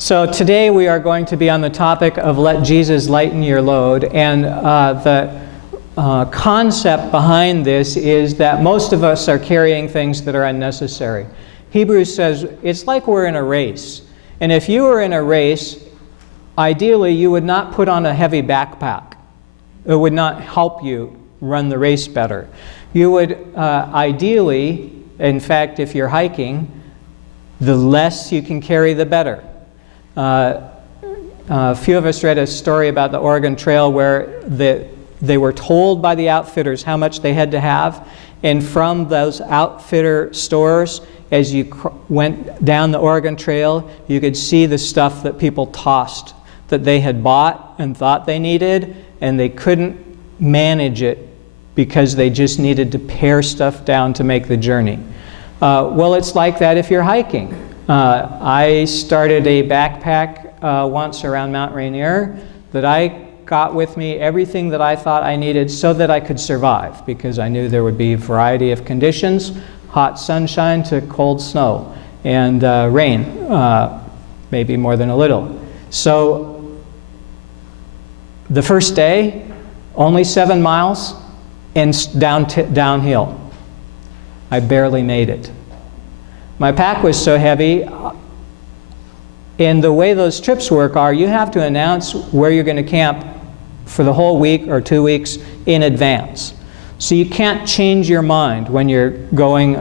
So today we are going to be on the topic of let Jesus lighten your load, and the concept behind this is that most of us are carrying things that are unnecessary. Hebrews says it's like we're in a race, and if you were in a race, ideally you would not put on a heavy backpack. It would not help you run the race better. You would ideally, in fact, if you're hiking, the less you can carry, the better. A few of us read a story about the Oregon Trail where they were told by the outfitters how much they had to have, and from those outfitter stores, as you went down the Oregon Trail, you could see the stuff that people tossed that they had bought and thought they needed, and they couldn't manage it because they just needed to pare stuff down to make the journey. Well, it's like that if you're hiking. I started a backpack once around Mount Rainier that I got with me everything that I thought I needed so that I could survive, because I knew there would be a variety of conditions, hot sunshine to cold snow, and rain, maybe more than a little. So the first day, only 7 miles and downhill. I barely made it. My pack was so heavy, and the way those trips work are you have to announce where you're going to camp for the whole week or 2 weeks in advance. So you can't change your mind when you're going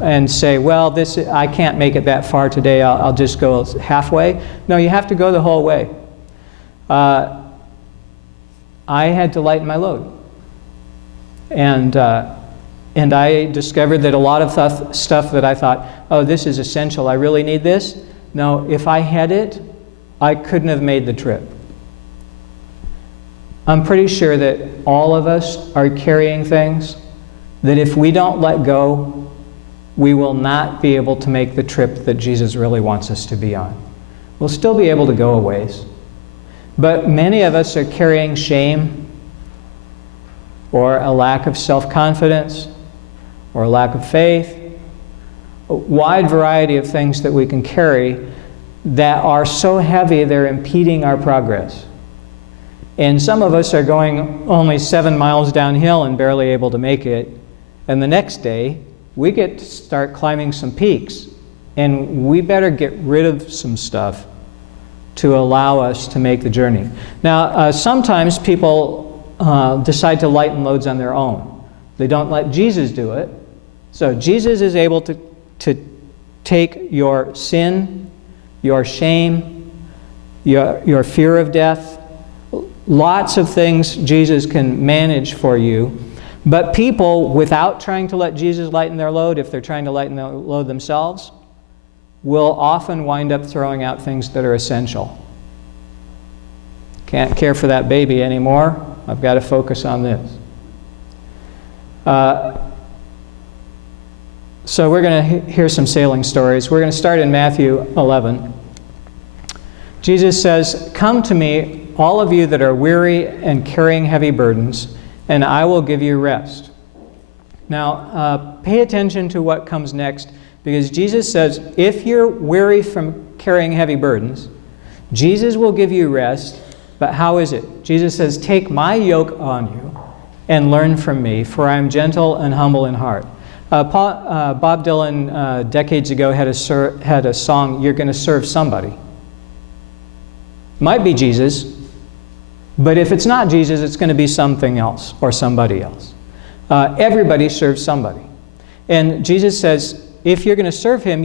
and say, well, I can't make it that far today, I'll just go halfway. No, you have to go the whole way. I had to lighten my load. And I discovered that a lot of stuff that I thought, oh, this is essential, I really need this. No, if I had it, I couldn't have made the trip. I'm pretty sure that all of us are carrying things that if we don't let go, we will not be able to make the trip that Jesus really wants us to be on. We'll still be able to go a ways. But many of us are carrying shame, or a lack of self-confidence, or a lack of faith, a wide variety of things that we can carry that are so heavy they're impeding our progress. And some of us are going only 7 miles downhill and barely able to make it, and the next day we get to start climbing some peaks, and we better get rid of some stuff to allow us to make the journey. Now, sometimes people decide to lighten loads on their own. They don't let Jesus do it. So Jesus is able to take your sin, your shame, your fear of death, lots of things Jesus can manage for you. But people, without trying to let Jesus lighten their load, if they're trying to lighten the load themselves, will often wind up throwing out things that are essential. Can't care for that baby anymore. I've got to focus on this. So we're going to hear some sailing stories. We're going to start in Matthew 11. Jesus says, "Come to me, all of you that are weary and carrying heavy burdens, and I will give you rest." Now, pay attention to what comes next, because Jesus says, if you're weary from carrying heavy burdens, Jesus will give you rest. But how is it? Jesus says, "Take my yoke on you and learn from me, for I am gentle and humble in heart." Bob Dylan, decades ago, had a song, "You're going to serve somebody." Might be Jesus, but if it's not Jesus, it's going to be something else or somebody else. Everybody serves somebody. And Jesus says, if you're going to serve him,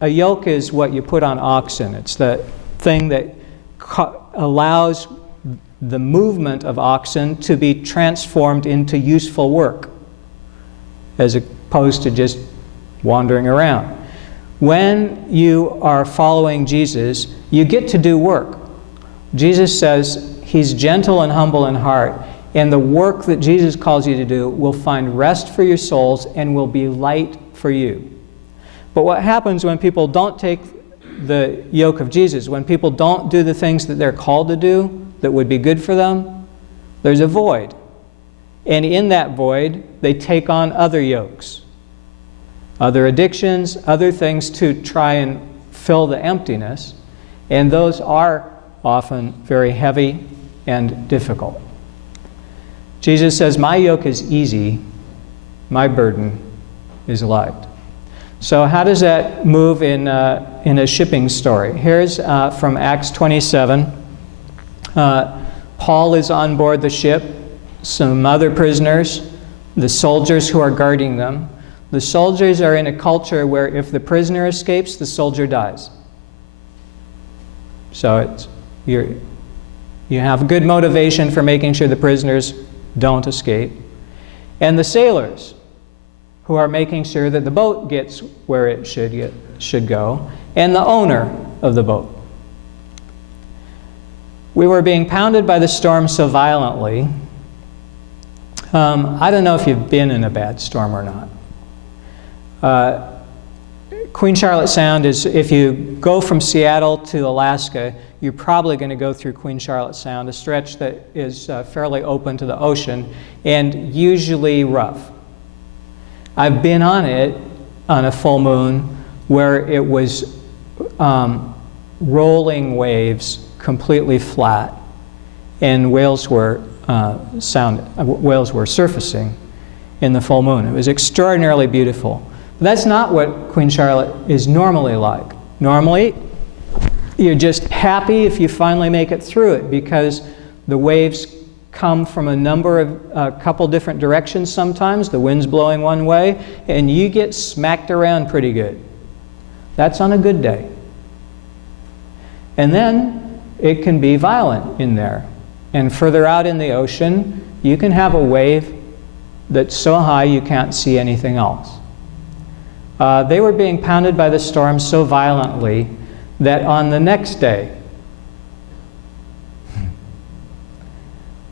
a yoke is what you put on oxen. It's the thing that allows the movement of oxen to be transformed into useful work, as opposed to just wandering around. When you are following Jesus, you get to do work. Jesus says he's gentle and humble in heart, and the work that Jesus calls you to do will find rest for your souls and will be light for you. But what happens when people don't take the yoke of Jesus, when people don't do the things that they're called to do that would be good for them? There's a void. And in that void, they take on other yokes, other addictions, other things to try and fill the emptiness, and those are often very heavy and difficult. Jesus says, my yoke is easy, my burden is light. So how does that move in a shipping story? Here's from Acts 27. Paul is on board the ship, some other prisoners, the soldiers who are guarding them. The soldiers are in a culture where if the prisoner escapes, the soldier dies. So you have good motivation for making sure the prisoners don't escape. And the sailors, who are making sure that the boat gets where it should go, and the owner of the boat. We were being pounded by the storm so violently. I don't know if you've been in a bad storm or not. Queen Charlotte Sound is, if you go from Seattle to Alaska, you're probably going to go through Queen Charlotte Sound, a stretch that is fairly open to the ocean and usually rough. I've been on it on a full moon where it was rolling waves, completely flat, and whales were surfacing in the full moon. It was extraordinarily beautiful. But that's not what Queen Charlotte is normally like. Normally, you're just happy if you finally make it through it because the waves come from a couple different directions sometimes. The wind's blowing one way, and you get smacked around pretty good. That's on a good day. And then it can be violent in there. And further out in the ocean, you can have a wave that's so high you can't see anything else. They were being pounded by the storm so violently that on the next day,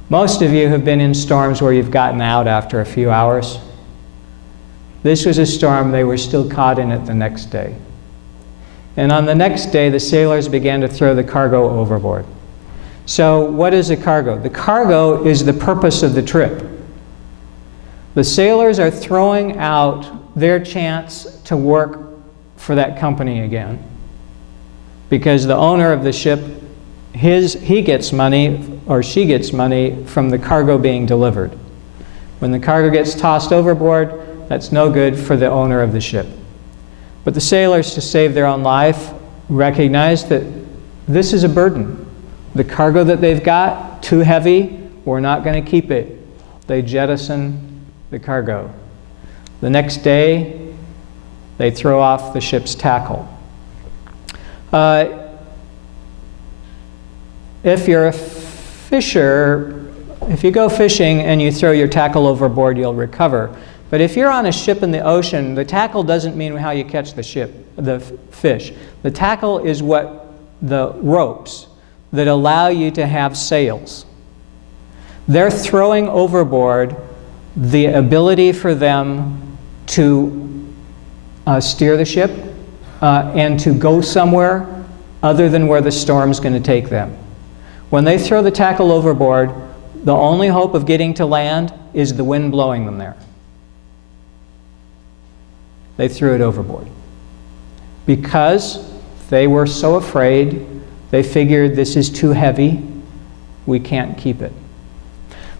most of you have been in storms where you've gotten out after a few hours. This was a storm they were still caught in it the next day. And on the next day, the sailors began to throw the cargo overboard. So what is the cargo? The cargo is the purpose of the trip. The sailors are throwing out their chance to work for that company again. Because the owner of the ship, he gets money, or she gets money, from the cargo being delivered. When the cargo gets tossed overboard, that's no good for the owner of the ship. But the sailors, to save their own life, recognize that this is a burden. The cargo that they've got, too heavy, we're not going to keep it. They jettison the cargo. The next day, they throw off the ship's tackle. If you're a fisher, if you go fishing and you throw your tackle overboard, you'll recover. But if you're on a ship in the ocean, the tackle doesn't mean how you catch the fish. The tackle is what the ropes that allow you to have sails. They're throwing overboard the ability for them to steer the ship and to go somewhere other than where the storm's going to take them. When they throw the tackle overboard, the only hope of getting to land is the wind blowing them there. They threw it overboard. Because they were so afraid, they figured this is too heavy, we can't keep it.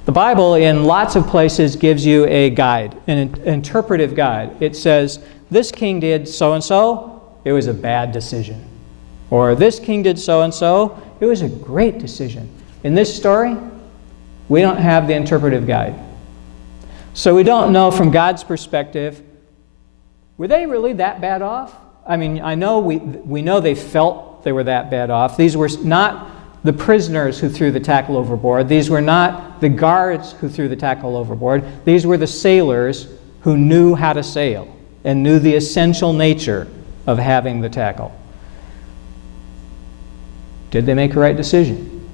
The Bible, in lots of places, gives you a guide, an interpretive guide. It says, this king did so-and-so, it was a bad decision. Or this king did so-and-so, it was a great decision. In this story, we don't have the interpretive guide. So we don't know from God's perspective, were they really that bad off? I mean, I know we know they felt they were that bad off. These were not the prisoners who threw the tackle overboard. These were not the guards who threw the tackle overboard. These were the sailors who knew how to sail and knew the essential nature of having the tackle. Did they make a right decision?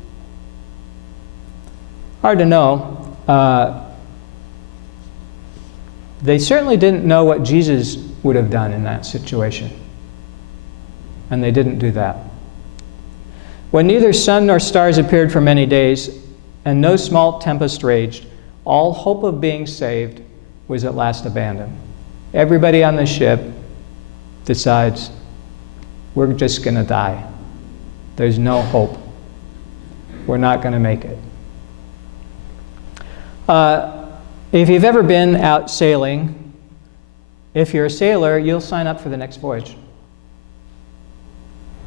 Hard to know. They certainly didn't know what Jesus would have done in that situation. And they didn't do that. When neither sun nor stars appeared for many days, and no small tempest raged, all hope of being saved was at last abandoned. Everybody on the ship decides, we're just going to die. There's no hope. We're not going to make it. If you've ever been out sailing, if you're a sailor, you'll sign up for the next voyage,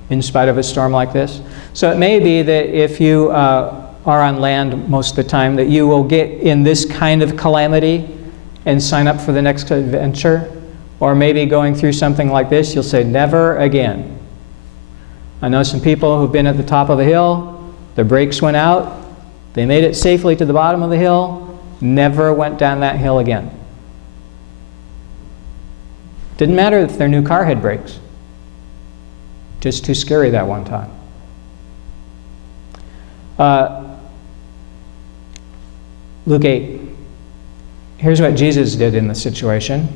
in spite of a storm like this. So it may be that if you are on land most of the time, that you will get in this kind of calamity and sign up for the next adventure. Or maybe going through something like this, you'll say, never again. I know some people who've been at the top of a hill, their brakes went out, they made it safely to the bottom of the hill, never went down that hill again. Didn't matter if their new car had brakes. Just too scary that one time. Luke 8. Here's what Jesus did in the situation.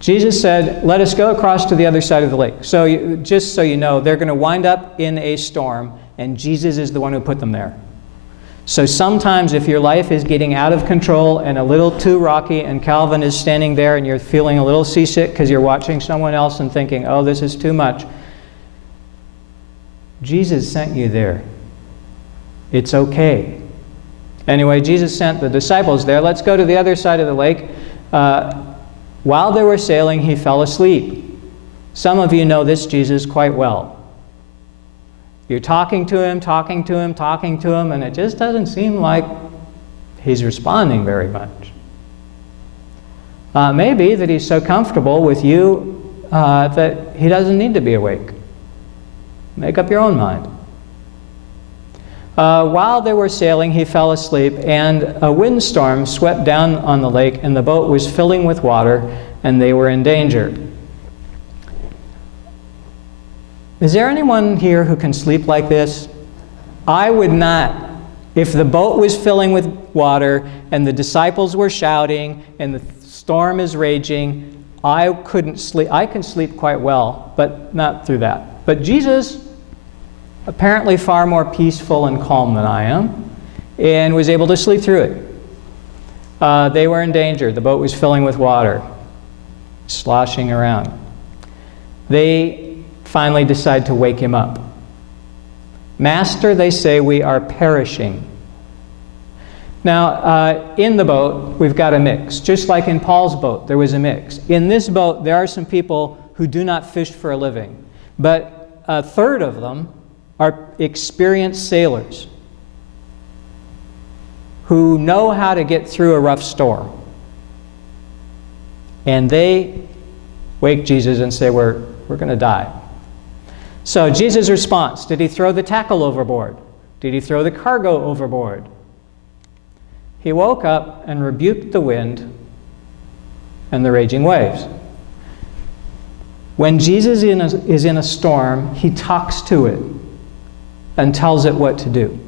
Jesus said, let us go across to the other side of the lake. So just so you know, they're going to wind up in a storm, and Jesus is the one who put them there. So sometimes if your life is getting out of control and a little too rocky, and Calvin is standing there and you're feeling a little seasick because you're watching someone else and thinking, oh, this is too much, Jesus sent you there. It's okay. Anyway, Jesus sent the disciples there. Let's go to the other side of the lake. While they were sailing, he fell asleep. Some of you know this Jesus quite well. You're talking to him, and it just doesn't seem like he's responding very much. Maybe that he's so comfortable with you that he doesn't need to be awake. Make up your own mind. While they were sailing, he fell asleep, and a windstorm swept down on the lake, and the boat was filling with water, and they were in danger. Is there anyone here who can sleep like this? I would not. If the boat was filling with water, and the disciples were shouting, and the storm is raging, I couldn't sleep. I can sleep quite well, but not through that. But Jesus, apparently far more peaceful and calm than I am, and was able to sleep through it. They were in danger. The boat was filling with water, sloshing around. They finally decide to wake him up. Master, they say, we are perishing. Now, in the boat, we've got a mix. Just like in Paul's boat, there was a mix. In this boat, there are some people who do not fish for a living, but a third of them are experienced sailors who know how to get through a rough storm. And they wake Jesus and say, we're going to die. So Jesus' response, did he throw the tackle overboard? Did he throw the cargo overboard? He woke up and rebuked the wind and the raging waves. When Jesus is in a storm, he talks to it and tells it what to do.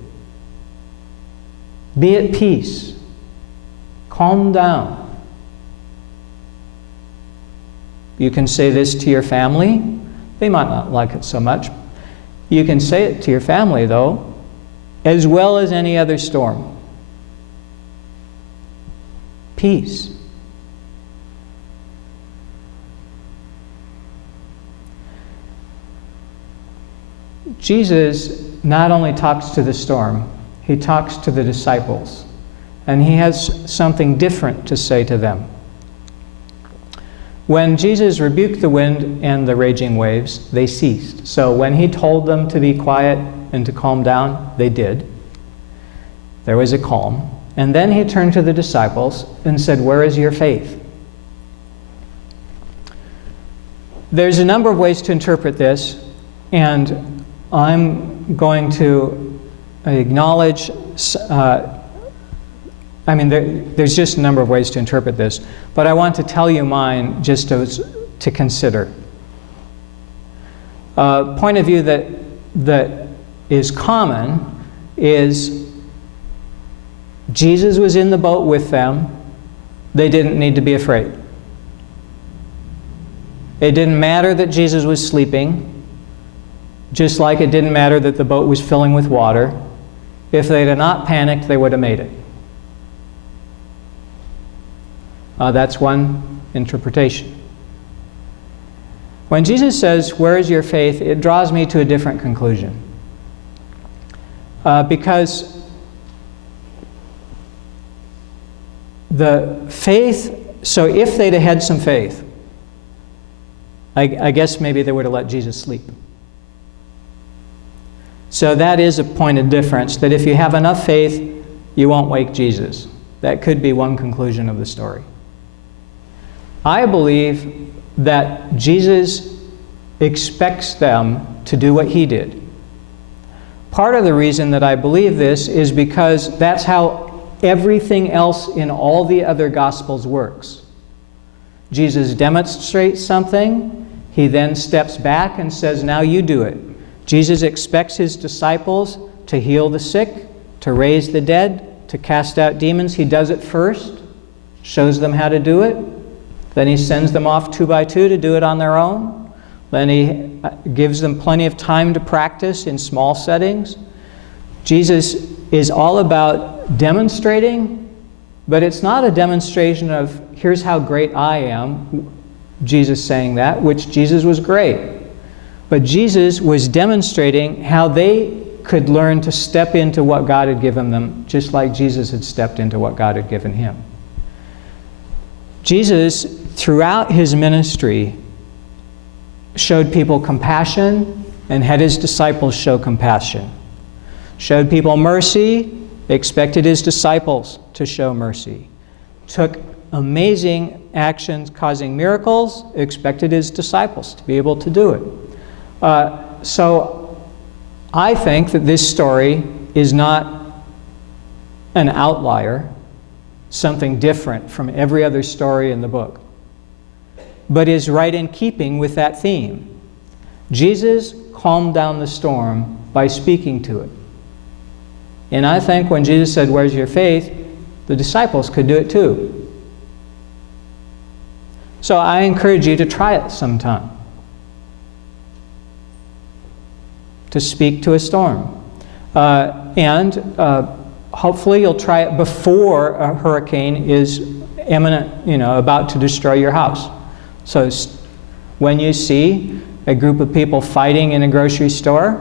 Be at peace. Calm down. You can say this to your family. They might not like it so much. You can say it to your family, though, as well as any other storm. Peace. Jesus not only talks to the storm, he talks to the disciples, and he has something different to say to them. When Jesus rebuked the wind and the raging waves, they ceased. So when he told them to be quiet and to calm down, they did. There was a calm. And then he turned to the disciples and said, where is your faith? There's a number of ways to interpret this, and I'm going to acknowledge, there's just a number of ways to interpret this, but I want to tell you mine just to consider. Point of view that is common is Jesus was in the boat with them. They didn't need to be afraid. It didn't matter that Jesus was sleeping, just like it didn't matter that the boat was filling with water. If they had not panicked, they would have made it. That's one interpretation. When Jesus says, "Where is your faith?" it draws me to a different conclusion. Because the faith, so if they'd have had some faith, I guess maybe they would have let Jesus sleep. So that is a point of difference, that if you have enough faith, you won't wake Jesus. That could be one conclusion of the story. I believe that Jesus expects them to do what he did. Part of the reason that I believe this is because that's how everything else in all the other Gospels works. Jesus demonstrates something, he then steps back and says, "Now you do it." Jesus expects his disciples to heal the sick, to raise the dead, to cast out demons. He does it first, shows them how to do it. Then he sends them off 2 by 2 to do it on their own. Then he gives them plenty of time to practice in small settings. Jesus is all about demonstrating, but it's not a demonstration of, "Here's how great I am," Jesus saying that, which Jesus was great. But Jesus was demonstrating how they could learn to step into what God had given them, just like Jesus had stepped into what God had given him. Jesus, throughout his ministry, showed people compassion and had his disciples show compassion. Showed people mercy, expected his disciples to show mercy. Took amazing actions causing miracles, expected his disciples to be able to do it. So I think that this story is not an outlier, something different from every other story in the book, but is right in keeping with that theme. Jesus calmed down the storm by speaking to it. And I think when Jesus said, "Where's your faith?" the disciples could do it too. So I encourage you to try it sometime. To speak to a storm. And hopefully you'll try it before a hurricane is imminent, about to destroy your house. So when you see a group of people fighting in a grocery store,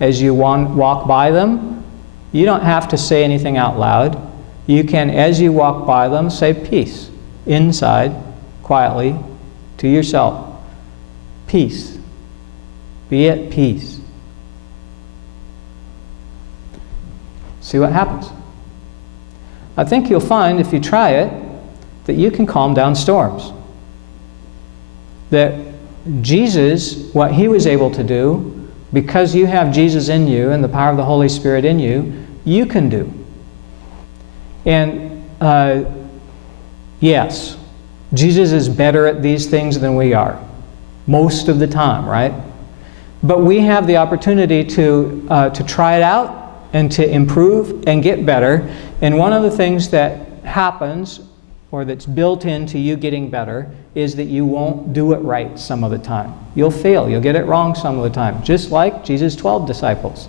as you walk by them, you don't have to say anything out loud. You can, as you walk by them, say peace, inside, quietly, to yourself. Peace. Be at peace. See what happens. I think you'll find, if you try it, that you can calm down storms. That Jesus, what he was able to do, because you have Jesus in you and the power of the Holy Spirit in you, you can do. And yes, Jesus is better at these things than we are, most of the time, right? But we have the opportunity to try it out and to improve and get better. And one of the things that happens, or that's built into you getting better, is that you won't do it right some of the time. You'll fail. You'll get it wrong some of the time, just like Jesus' 12 disciples.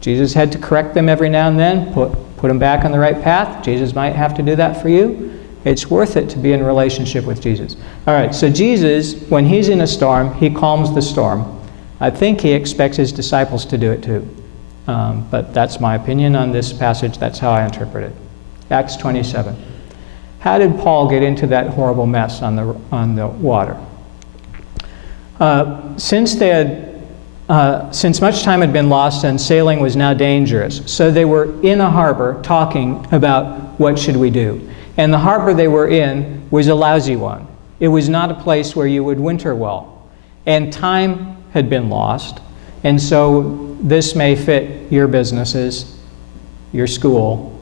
Jesus had to correct them every now and then, put them back on the right path. Jesus might have to do that for you. It's worth it to be in relationship with Jesus. All right, so Jesus, when he's in a storm, he calms the storm. I think he expects his disciples to do it too. But that's my opinion on this passage. That's how I interpret it. Acts 27. How did Paul get into that horrible mess on the water? Since much time had been lost and sailing was now dangerous, so they were in a harbor talking about what should we do. And the harbor they were in was a lousy one. It was not a place where you would winter well. And time had been lost. And so this may fit your businesses, your school.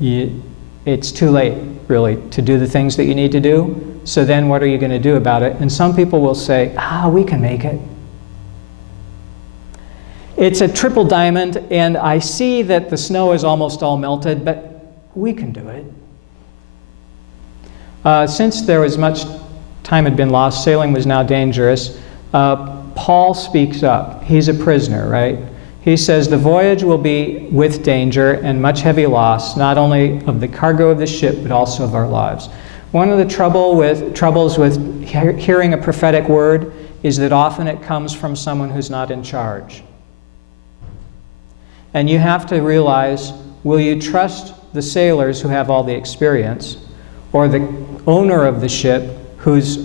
It's too late, really, to do the things that you need to do. So then what are you going to do about it? And some people will say, we can make it. It's a triple diamond, and I see that the snow is almost all melted, but we can do it. Since there was much time had been lost, sailing was now dangerous, Paul speaks up. He's a prisoner, right? He says, the voyage will be with danger and much heavy loss, not only of the cargo of the ship, but also of our lives. One of the troubles with hearing a prophetic word is that often it comes from someone who's not in charge. And you have to realize, will you trust the sailors who have all the experience, or the owner of the ship whose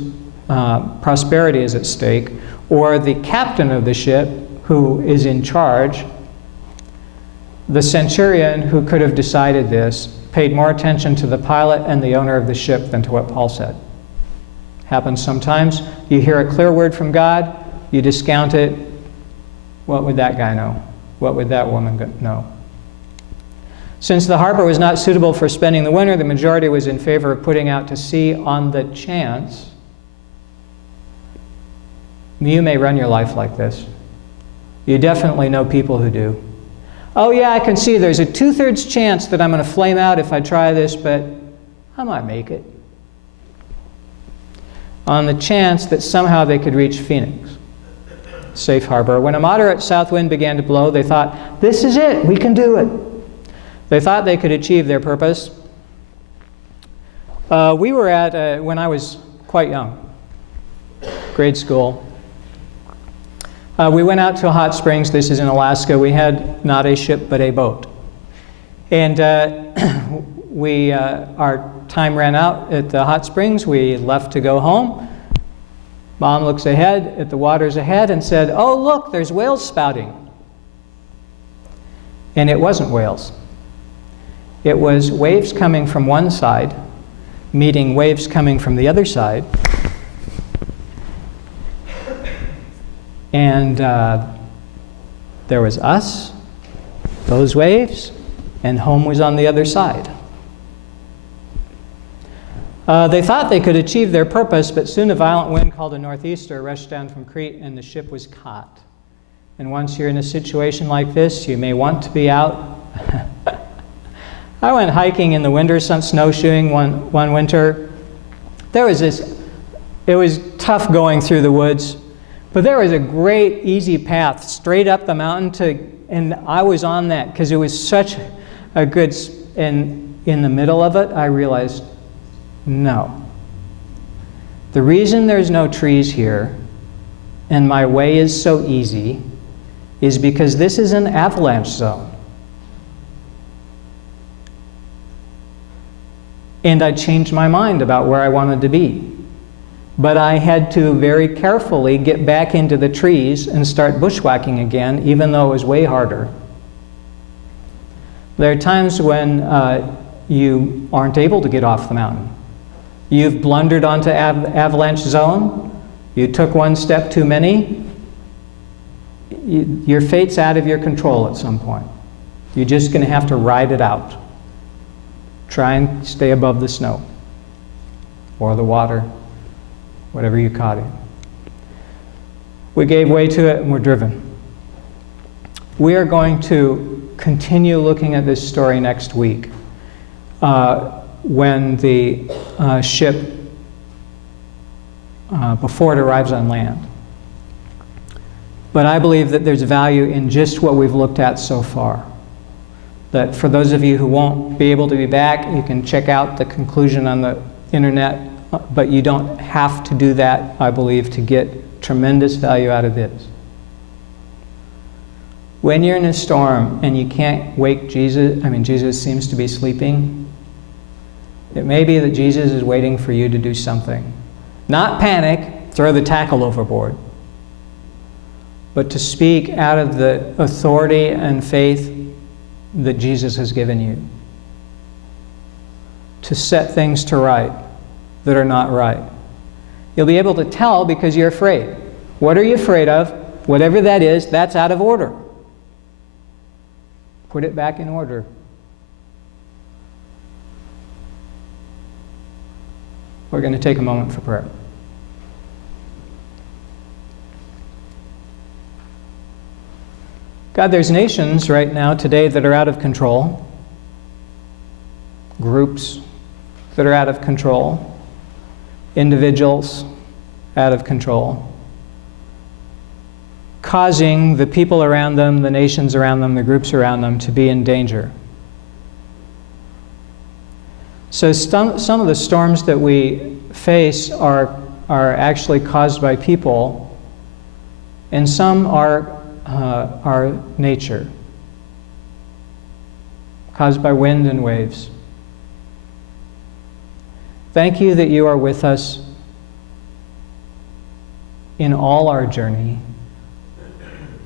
prosperity is at stake, or the captain of the ship who is in charge? The centurion who could have decided this paid more attention to the pilot and the owner of the ship than to what Paul said. Happens sometimes. You hear a clear word from God, you discount it. What would that guy know? What would that woman know? Since the harbor was not suitable for spending the winter, the majority was in favor of putting out to sea on the chance. You may run your life like this. You definitely know people who do. Oh yeah, I can see there's a 2/3 chance that I'm going to flame out if I try this, but I might make it. On the chance that somehow they could reach Phoenix, safe harbor. When a moderate south wind began to blow, they thought, this is it, we can do it. They thought they could achieve their purpose. We were at, when I was quite young, grade school, we went out to Hot Springs. This is in Alaska. We had not a ship, but a boat. And our time ran out at the Hot Springs. We left to go home. Mom looks ahead at the waters ahead and said, oh, look, there's whales spouting. And it wasn't whales. It was waves coming from one side, meeting waves coming from the other side. And there was us, those waves, and home was on the other side. They thought they could achieve their purpose, but soon a violent wind called a northeaster rushed down from Crete, and the ship was caught. And once you're in a situation like this, you may want to be out. I went hiking in the winter, some snowshoeing one winter. It was tough going through the woods. But there was a great, easy path straight up the mountain and I was on that because it was such a good, and in the middle of it, I realized, no. The reason there's no trees here and my way is so easy is because this is an avalanche zone. And I changed my mind about where I wanted to be. But I had to very carefully get back into the trees and start bushwhacking again, even though it was way harder. There are times when you aren't able to get off the mountain. You've blundered onto avalanche zone. You took one step too many. Your fate's out of your control at some point. You're just going to have to ride it out. Try and stay above the snow or the water, whatever you caught in. We gave way to it and we're driven. We are going to continue looking at this story next week when the ship, before it arrives on land. But I believe that there's value in just what we've looked at so far. That for those of you who won't be able to be back, you can check out the conclusion on the internet, but you don't have to do that, I believe, to get tremendous value out of this. When you're in a storm and you can't wake Jesus, Jesus seems to be sleeping, it may be that Jesus is waiting for you to do something. Not panic, throw the tackle overboard, but to speak out of the authority and faith that Jesus has given you. To set things to right that are not right. You'll be able to tell because you're afraid. What are you afraid of? Whatever that is, that's out of order. Put it back in order. We're going to take a moment for prayer. God, there's nations right now today that are out of control. Groups that are out of control. Individuals out of control. Causing the people around them, the nations around them, the groups around them to be in danger. So some of the storms that we face are actually caused by people, and some are nature, caused by wind and waves. Thank you that you are with us in all our journey,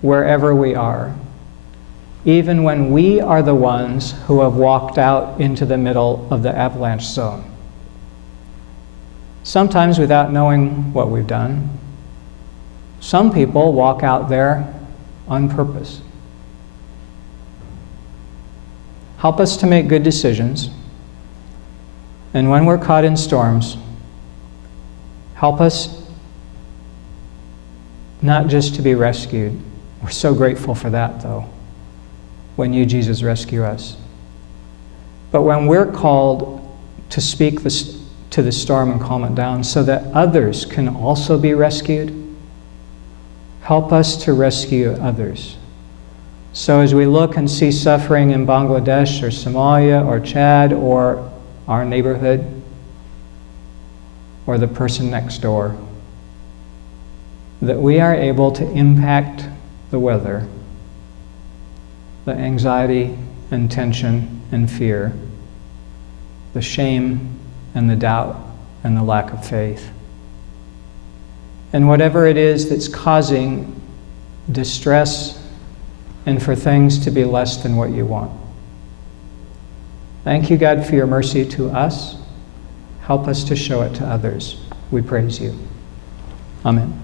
wherever we are, even when we are the ones who have walked out into the middle of the avalanche zone. Sometimes without knowing what we've done. Some people walk out there on purpose. Help us to make good decisions. And when we're caught in storms, help us not just to be rescued. We're so grateful for that, though, when you, Jesus, rescue us. But when we're called to speak to the storm and calm it down so that others can also be rescued, help us to rescue others. So as we look and see suffering in Bangladesh or Somalia or Chad or our neighborhood or the person next door, that we are able to impact the weather, the anxiety and tension and fear, the shame and the doubt and the lack of faith. And whatever it is that's causing distress and for things to be less than what you want. Thank you, God, for your mercy to us. Help us to show it to others. We praise you. Amen.